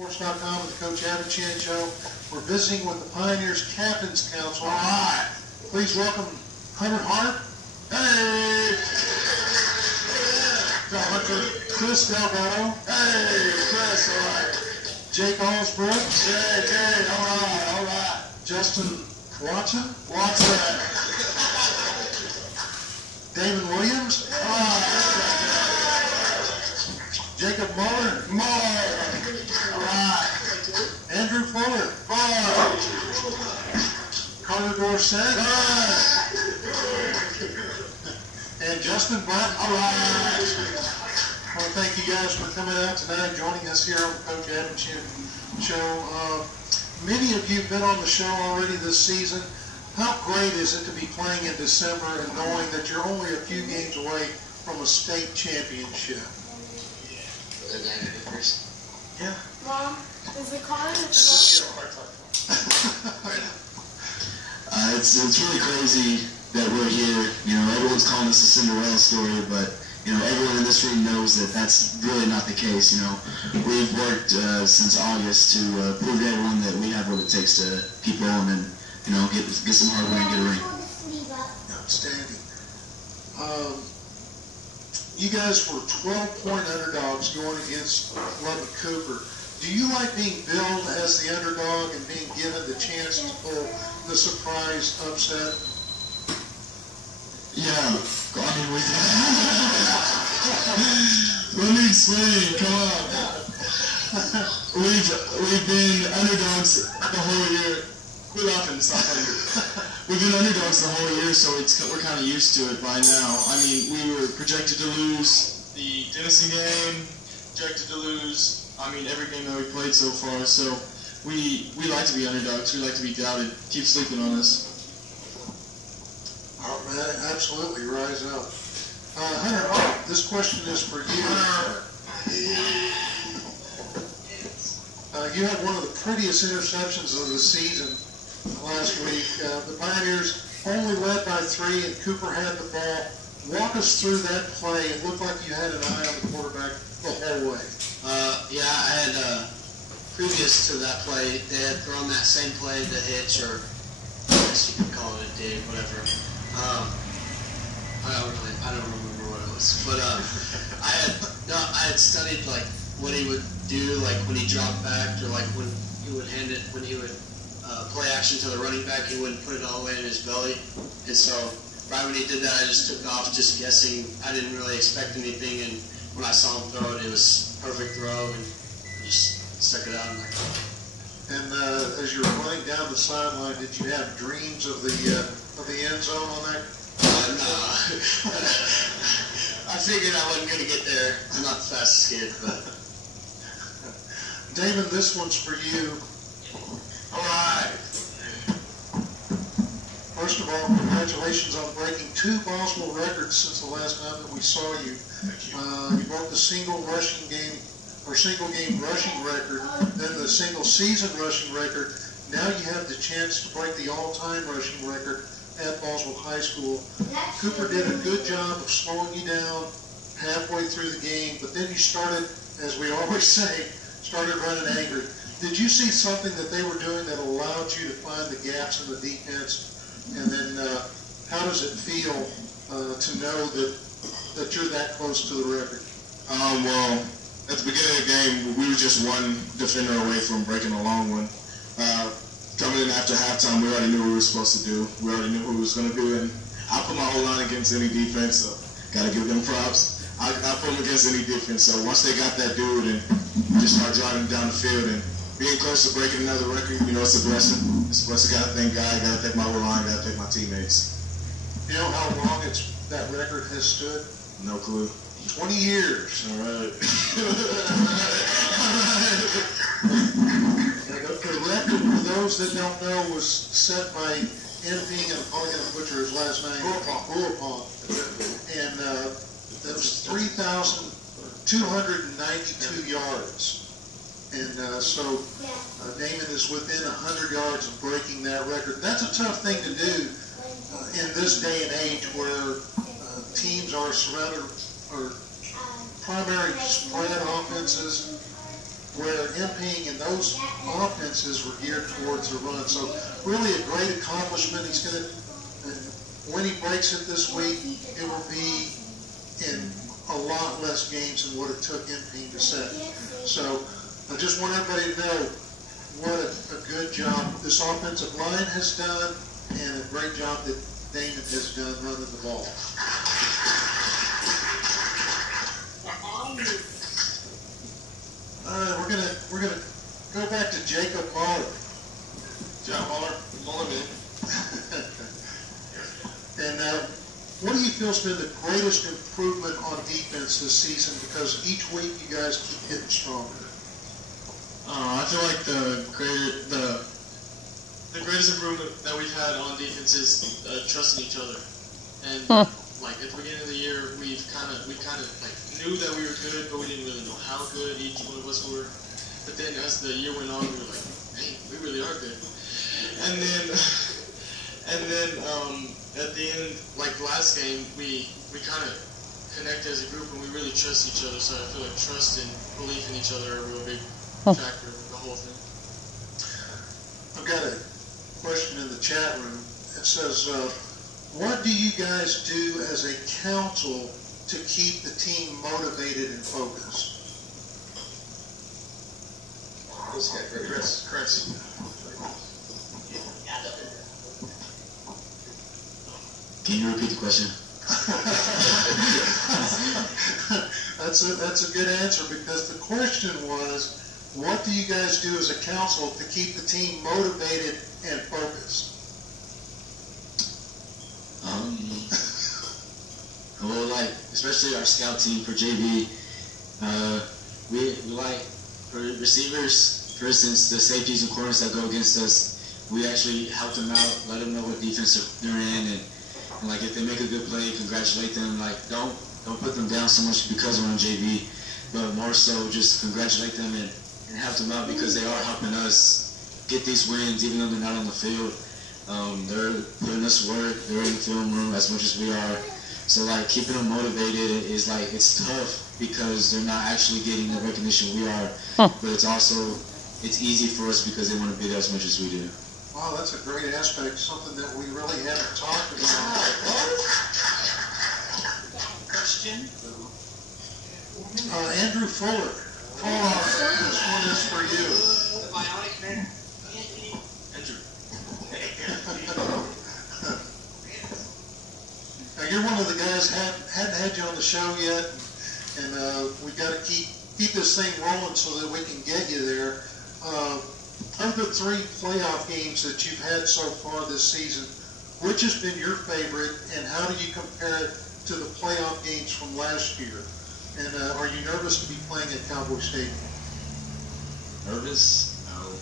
Sports.com with Coach Adam Chan Show. We're visiting with the Pioneers Captains Council. All right. Please welcome Hunter Hart. Hey. Hunter. Chris Delgado. Hey, Chris. All right. Jake Allsbrook. Jake. Hey. All right. Justin Watson. Watson. Damon Williams. All right. Jacob Muller. All right. Andrew Fuller. Carter Dorsett. And Justin Blunt. All right. I want to thank you guys for coming out tonight, joining us here on the Coach Adam Chan Show. Many of you have been on the show already this season. How great is it to be playing in December and knowing that you're only a few games away from a state championship? Yeah. Mom, is it calling a It's really crazy that we're here. You know, everyone's calling this a Cinderella story, but you know, everyone in this room knows that that's really not the case. You know, we've worked since August to prove to everyone that we have what it takes to keep going and you know get some hardware and get a ring. Outstanding. You guys were 12-point underdogs going against Lubbock Cooper. Do you like being billed as the underdog and being given the chance to pull the surprise upset? Yeah, I mean, let me explain, come on. We've been underdogs the whole year. We're laughing, it's not funny. We've been underdogs the whole year, so we're kind of used to it by now. I mean, we were projected to lose the Denison game, projected to lose, I mean, every game that we played so far, so we like to be underdogs, we like to be doubted. Keep sleeping on us. Oh, man, absolutely, rise up. Hunter, this question is for you. You had one of the prettiest interceptions of the season last week. The Pioneers only led by 3 and Cooper had the ball. Walk us through that play. It looked like you had an eye on the quarterback the whole way. Yeah, I had, previous to that play, they had thrown that same play, the hitch, or I guess you could call it a dig, whatever. I don't remember what it was, but I had studied like what he would do, like when he dropped back, or like when he would hand it, when he would play action to the running back, he wouldn't put it all the way in his belly, and so right when he did that, I just took off, just guessing. I didn't really expect anything, and when I saw him throw it, it was a perfect throw, and I just stuck it out. And as you were running down the sideline, did you have dreams of the end zone on that? No. I figured I wasn't going to get there. I'm not the fastest kid, but... Damon, this one's for you. All right. First of all, congratulations on breaking 2 Boswell records since the last time that we saw you. You broke the single game rushing record, then the single season rushing record. Now you have the chance to break the all-time rushing record at Boswell High School. Cooper did a good job of slowing you down halfway through the game, but then you started, as we always say, started running angry. Did you see something that they were doing that allowed you to find the gaps in the defense? And then how does it feel to know that you're that close to the record? Well, at the beginning of the game, we were just one defender away from breaking a long one. Coming in after halftime, we already knew what we were supposed to do. We already knew who we was going to do, and I put my whole line against any defense, so got to give them props. I put them against any defense, so once they got that dude and just started driving down the field and being close to breaking another record, you know, it's a blessing. It's a blessing. Got to thank God, got to thank my whole line, got to thank my teammates. You know how long that record has stood? No clue. 20 years. All right. The record, for those that don't know, was set by Emping, and I'm probably going to butcher his last name, Uapon. And that was 3,292 yards. And so Damon is within 100 yards of breaking that record. That's a tough thing to do in this day and age where teams are surrounded, or primary spread offenses, where Emping and those offenses were geared towards the run. So really a great accomplishment. He's going to, when he breaks it this week, it will be in a lot less games than what it took Emping to set. So I just want everybody to know what a good job this offensive line has done and a great job that Damon has done running the ball. We're gonna go back to Jacob Muller. Jacob Muller, man. And what do you feel has been the greatest improvement on defense this season? Because each week you guys keep getting stronger. I feel like the greatest improvement that we've had on defense is trusting each other. And like at the beginning of the year, we kind of like knew that we were good, but we didn't really know how good each one of us were. But then as the year went on, we were like, hey, we really are good. And then at the end, like last game, we kind of connected as a group and we really trust each other. So I feel like trust and belief in each other are a real big factor of the whole thing. I've got a question in the chat room. It says, what do you guys do as a council to keep the team motivated and focused? Chris. Can you repeat the question? That's a good answer, because the question was, what do you guys do as a council to keep the team motivated and focused? Well, like, especially our scout team for JV, we like, for receivers, for instance, the safeties and corners that go against us, we actually help them out, let them know what defense they're in, and like if they make a good play, congratulate them. Like don't put them down so much because we're on JV, but more so just congratulate them and help them out because they are helping us get these wins, even though they're not on the field. They're putting us to work. They're in the film room as much as we are. So like keeping them motivated is like, it's tough because they're not actually getting the recognition we are, but it's easy for us because they want to be there as much as we do. Wow, that's a great aspect, something that we really haven't talked about. Question? Andrew Fuller. This one is for you. The Bionic Man. Andrew. Now, you're one of the guys hadn't had you on the show yet, and we got to keep this thing rolling so that we can get you there. Of the 3 playoff games that you've had so far this season, which has been your favorite, and how do you compare it to the playoff games from last year? And are you nervous to be playing at Cowboy Stadium? Nervous? No.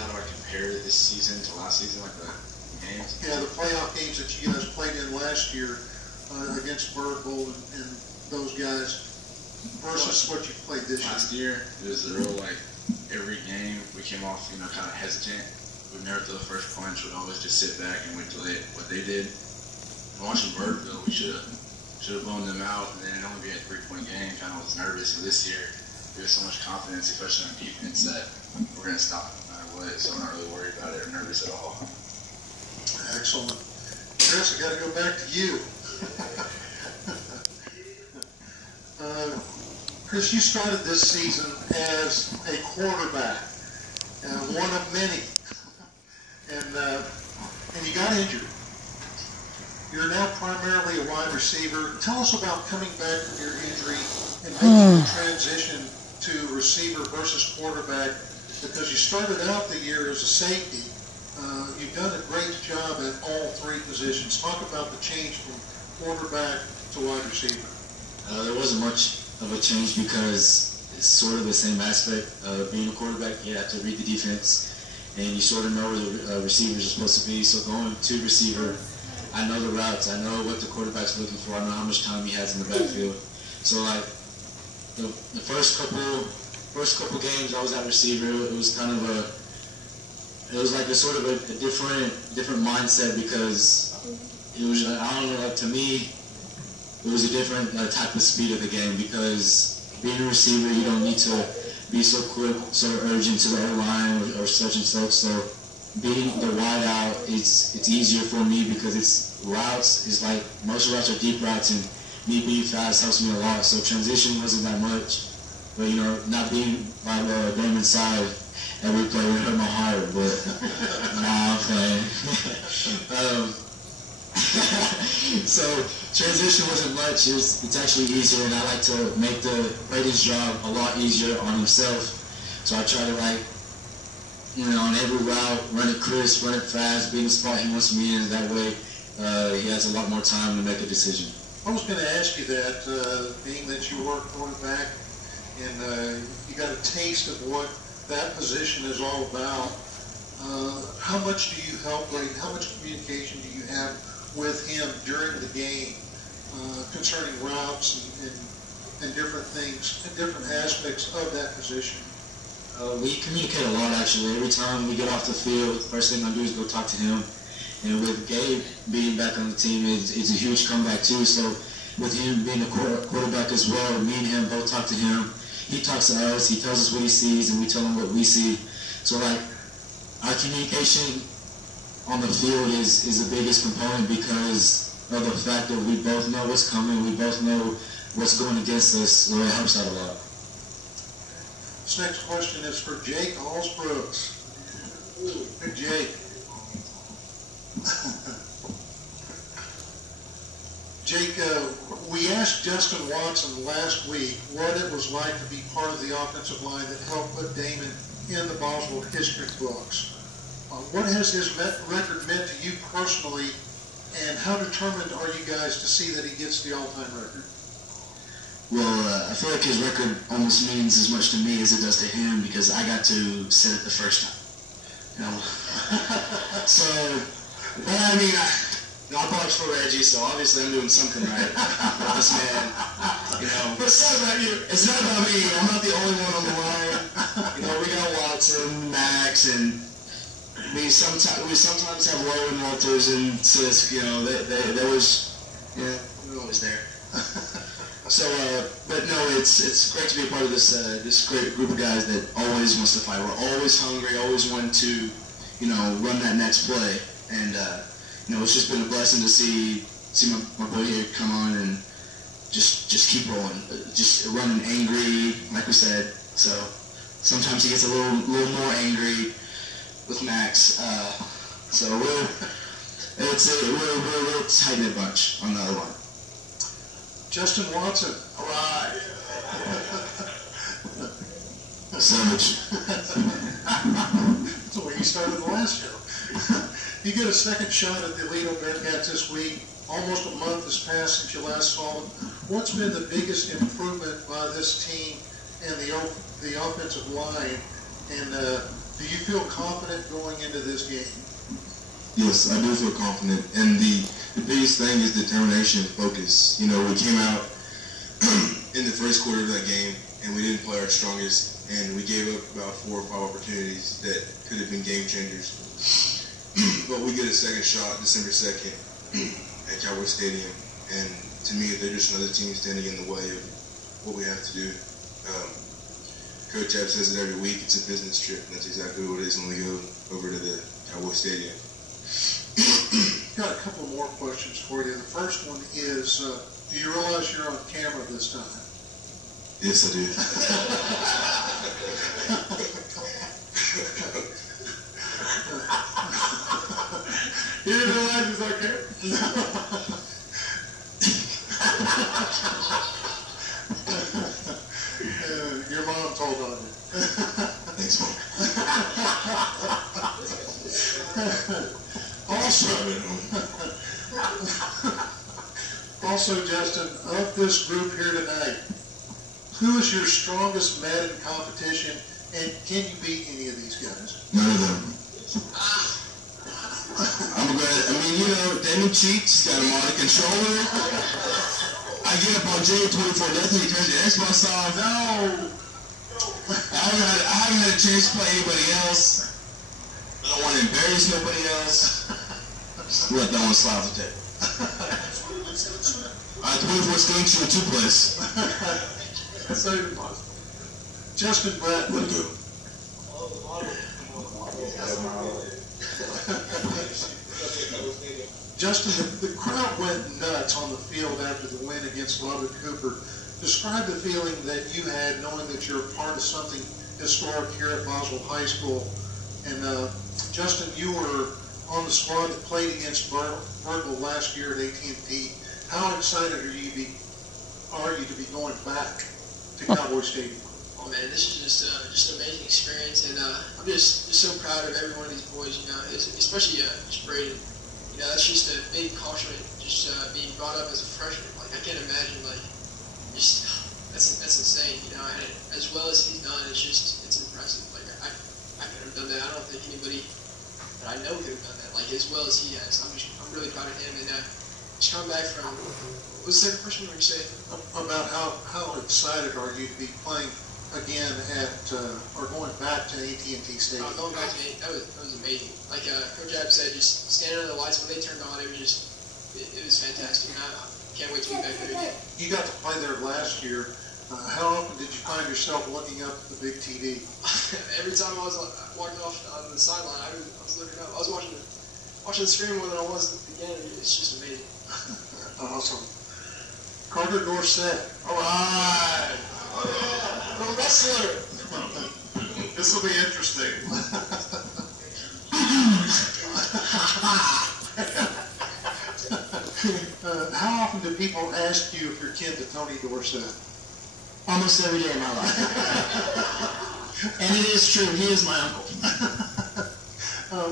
How do I compare this season to last season, like the games? Yeah, the playoff games that you guys played in last year against Birdbowl and those guys versus what you played this year. Last year, it was a real, like, every game we came off, kind of hesitant. We'd never throw the first punch. We'd always just sit back and wait till what they did. And watching Birdville, we should have blown them out, and then it only be a 3-point game. Kind of was nervous. So this year, we have so much confidence, especially on defense, that we're going to stop no matter what. So I'm not really worried about it or nervous at all. Excellent. Chris, I got to go back to you. Chris, you started this season as a quarterback, one of many, and you got injured. You're now primarily a wide receiver. Tell us about coming back from your injury and making the transition to receiver versus quarterback, because you started out the year as a safety. You've done a great job at all 3 positions. Talk about the change from quarterback to wide receiver. There wasn't much of a change because it's sort of the same aspect of being a quarterback. You have to read the defense, and you sort of know where the receivers are supposed to be. So going to receiver, I know the routes. I know what the quarterback's looking for. I know how much time he has in the backfield. So like the first couple games I was at receiver, it was kind of like a sort of a different mindset, because it was, I don't know, like to me, it was a different type of speed of the game, because being a receiver, you don't need to be so quick, so urgent to the O-line or such and such. So being the wide out, it's easier for me because it's routes. It's like most routes are deep routes, and me being fast helps me a lot. So transition wasn't that much, but you know, not being by the Damon's side every play would hurt my heart. But nah, I'm playing. So transition wasn't much. It's actually easier, and I like to make the Braden's job a lot easier on himself. So I try to, like, you know, on every route, run it crisp, run it fast, be in the spot he wants me in. That way, he has a lot more time to make a decision. I was going to ask you that, being that you were quarterback and you got a taste of what that position is all about. How much do you help Braden? How much communication do you have with him during the game concerning routes and different things, and different aspects of that position? We communicate a lot, actually. Every time we get off the field, first thing I do is go talk to him. And with Gabe being back on the team, it's a huge comeback too. So with him being a quarterback as well, me and him both talk to him. He talks to us, he tells us what he sees, and we tell him what we see. So like, our communication on the field is the biggest component because of the fact that we both know what's coming, we both know what's going against us, so it helps out a lot. This next question is for Jake Allsbrooks. Hey, Jake. Jake, we asked Justin Watson last week what it was like to be part of the offensive line that helped put Damon in the Boswell history books. What has his record meant to you personally, and how determined are you guys to see that he gets the all-time record? Well, I feel like his record almost means as much to me as it does to him because I got to set it the first time. You know? So, but I mean, I box for Reggie, so obviously I'm doing something right with this man. You know, but it's not about you. It's not about me. I'm not the only one on the line. You know, we got Watson, Max, and we sometimes have Rowan Walters and Sisk. You know, they was, yeah, we're always there. So, but no, it's great to be a part of this great group of guys that always wants to fight. We're always hungry, always want to, you know, run that next play. And you know, it's just been a blessing to see my boy here come on and just keep rolling, just running angry, like we said. So sometimes he gets a little more angry with Max. So we're a tight-knit bunch on the other one. Justin Watson. All right. Savage. That's the way you started the last show. You get a second shot at the Aledo Bearcats this week. Almost a month has passed since you last saw them. What's been the biggest improvement by this team and the offensive line? And do you feel confident going into this game? Yes, I do feel confident. And the biggest thing is determination and focus. You know, we came out in the first quarter of that game, and we didn't play our strongest, and we gave up about 4 or 5 opportunities that could have been game changers. But we get a second shot December 2nd at Cowboy Stadium, and to me, they're just another team standing in the way of what we have to do. Coach Ebb says it every week, it's a business trip, and that's exactly what it is when we go over to the Cowboy Stadium. Got a couple more questions for you. The first one is, do you realize you're on camera this time? Yes, I do. You didn't realize it's on camera? Your mom told on you. Thanks, Mom. Also, Justin, of this group here tonight, who is your strongest Madden competition, and can you beat any of these guys? None of them. I'm glad. I mean, you know, Damon cheats. Got him on the controller. I get up on J24 Nothing. He turns the Xbox off. No. I haven't had a chance to play anybody else. I don't want to embarrass nobody else. Let that one slide off the tape. 24 Stinks in 2 place. That's not even possible. Justin Bradley. Justin, the crowd went nuts on the field after the win against Lubbock Cooper. Describe the feeling that you had knowing that you're a part of something historic here at Boswell High School. And Justin, you were on the squad that played against Burkeville last year at AT&T. How excited are you to be going back to Cowboy Stadium? Oh man, this is just an amazing experience, and I'm just so proud of every one of these boys. You know, especially just Braden. You know, that's just a big accomplishment. Just being brought up as a freshman. Like I can't imagine. Like, just that's insane. You know, and as well as he's done, it's impressive. Like I could have done that. I don't think anybody that I know could have done that. Like as well as he has. I'm really proud of him, and just coming back from. What was the second question? What you say? About how excited are you to be playing again at or going back to AT&T Stadium? Going back to that was amazing. Like Coach Ab said, just standing under the lights when they turned on, it was fantastic. And I can't wait to be back there again. You got to play there last year. How often did you find yourself looking up at the big TV? Every time I was walking off on the sideline, I was looking up. I was watching the screen more than I was at the game. It's just amazing. Awesome. Carter Dorsett. All right. Pro wrestler. This will be interesting. How often do people ask you if you're kin to Tony Dorsett? Almost every day of my life. And it is true, he is my uncle.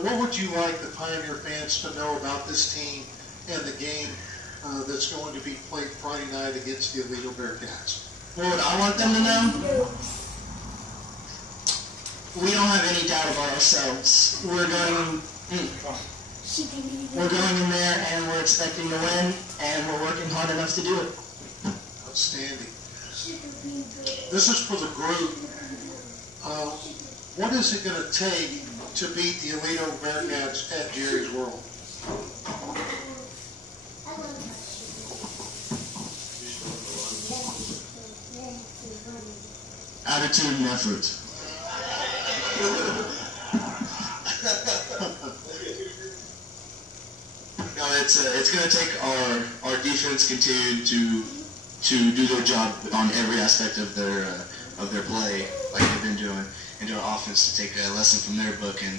What would you like the Pioneer fans to know about this team and the game that's going to be played Friday night against the Aledo Bearcats? What would I want them to know? We don't have any doubt about ourselves. We're going in there and we're expecting to win, and we're working hard enough to do it. Outstanding. This is for the group. What is it going to take to beat the Aledo Bearcats at Jerry's World? Attitude and effort. No, it's going to take our defense continue to do their job on every aspect of their play, like they've been doing, and our offense to take a lesson from their book and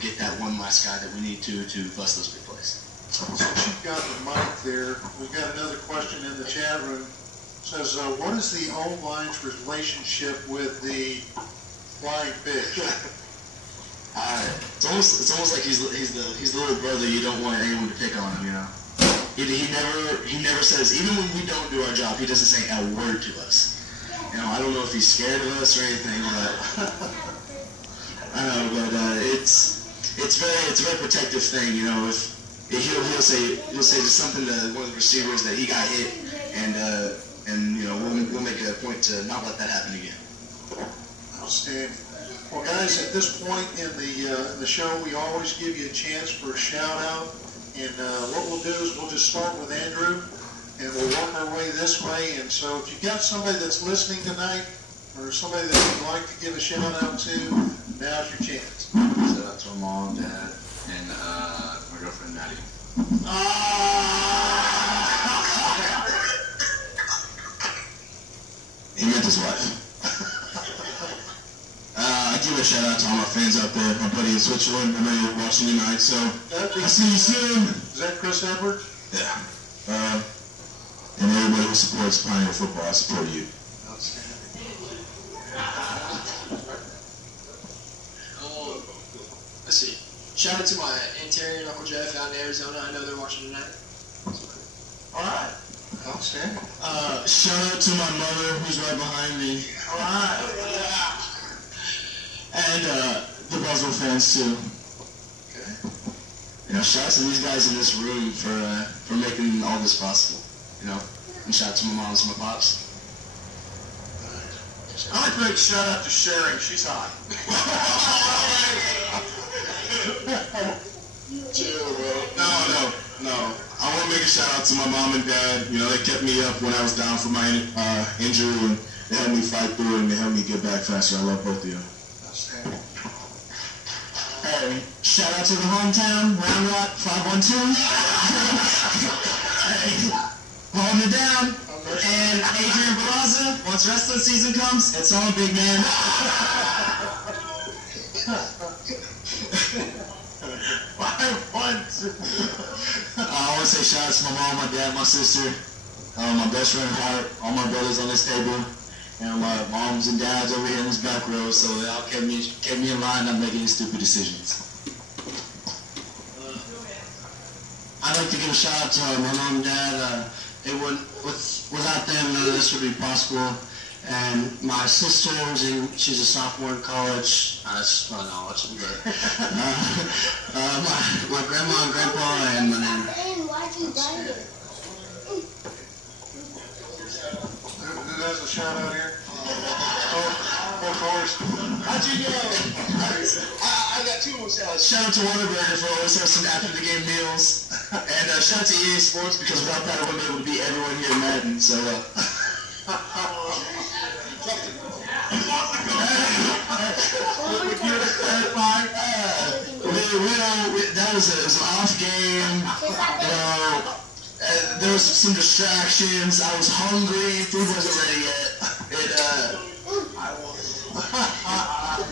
get that one last guy that we need to bust those big plays. Since you've got the mic there, we've got another question in the chat room. It says, what is the O-line's relationship with the flying fish? It's almost like he's the little brother you don't want anyone to pick on him. He never says, even when we don't do our job, he doesn't say a word to us. I don't know if he's scared of us or anything, but it's a very protective thing. If he'll say just something to one of the receivers that he got hit, and we'll make a point to not let that happen again. Outstanding. Well, guys, at this point in the show, we always give you a chance for a shout-out. And what we'll do is we'll just start with Andrew, and we'll work our way this way. And so if you've got somebody that's listening tonight, or somebody that you'd like to give a shout-out to, now's your chance. Shout out to my mom, dad, and my girlfriend, Maddie. He meant his wife. I give a shout out to all my fans out there. My buddy in Switzerland, I know you're watching tonight, so I'll see you soon. Is that Chris Edwards? Yeah. And everybody who supports Pioneer football, I support you. Outstanding. Let's see. Shout out to my Aunt Terry and Uncle Jeff out in Arizona. I know they're watching tonight. All right. Outstanding. Shout out to my mother, who's right behind me. All right. And the Boswell fans too. Okay. Shout out to these guys in this room for making all this possible. And shout out to my moms and my pops. I'd like to make a shout out to Sherry. She's hot. Chill, bro. No. I want to make a shout out to my mom and dad. They kept me up when I was down for my injury, and They helped me fight through it, and they helped me get back faster. I love both of you. Hey, shout out to the hometown, Round Rock 512. Hey, holding it down. And Adrian Barraza, once wrestling season comes, it's on, big man. I want to say shout out to my mom, my dad, my sister, my best friend Hart, all my brothers on this table, and my moms and dads over here in this back row. So they all kept me in line, not making any stupid decisions. I'd like to give a shout out to my mom and dad. Without them, none of this would be possible. And my sister, she's a sophomore in college. That's not knowledge, but my grandma and grandpa and my nana. Who has a shout out here? Oh, of course. How'd you go? I got two more shout outs. Shout out to Whataburger for always hosting after the game meals. And shout out to EA Sports because without that I wouldn't be able to beat everyone here in Madden. So, that was it was an off game. There was some distractions. I was hungry. Food wasn't ready yet.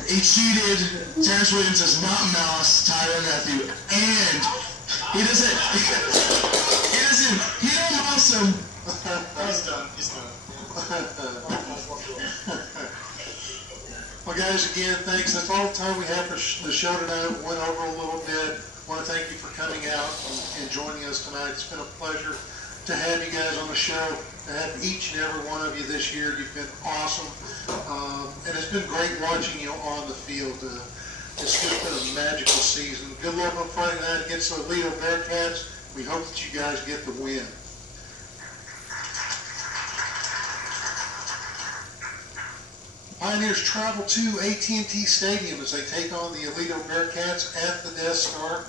He cheated. Terrence Williams does not mouse Tyrann Mathieu, and he don't mouse him. He's done. Well, guys, again, thanks. That's all the time we have for the show tonight. We went over a little bit. I want to thank you for coming out and joining us tonight. It's been a pleasure to have you guys on the show, to have each and every one of you this year. You've been awesome. And it's been great watching you on the field. It's just been a magical season. Good luck on Friday night against the Aledo Bearcats. We hope that you guys get the win. Pioneers travel to AT&T Stadium as they take on the Aledo Bearcats at the Death Star.